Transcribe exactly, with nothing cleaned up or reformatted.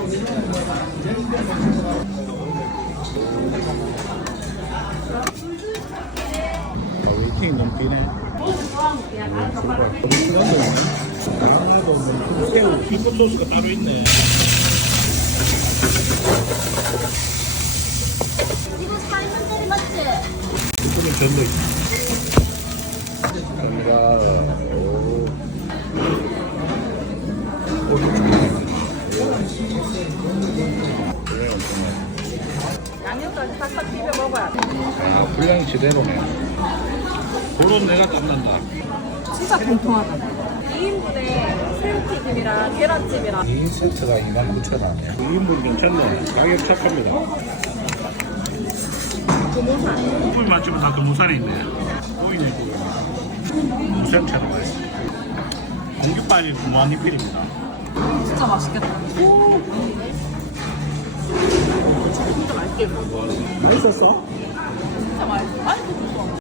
아, 웨이팅이 너무 기네. 강화도 뭐 새우 피코 소스가 따로 있네. 이거 사이먼 대리 맞지? 이거는 전도 있네. 감사합니다. 오. 양념까지 싹싹 비벼 먹어야 돼. 아, 분량이 제대로네. 그런 내가 땀난다. 진짜 통통하다. 이 인분에 새우튀김이랑 계란찜이랑 이 세트가 이만 구천 원이야. 이 인분 괜찮네. 가격 착합니다. 고무산. 국물 맛집은 다 금무산에 있네. 보이네, 지금. 무산처럼 맛있어. 공깃밥이 무한리필입니다. 진짜 맛있겠다. 오. 진짜 맛있게 먹어. 맛있었어? 진짜 맛있어. 맛있어.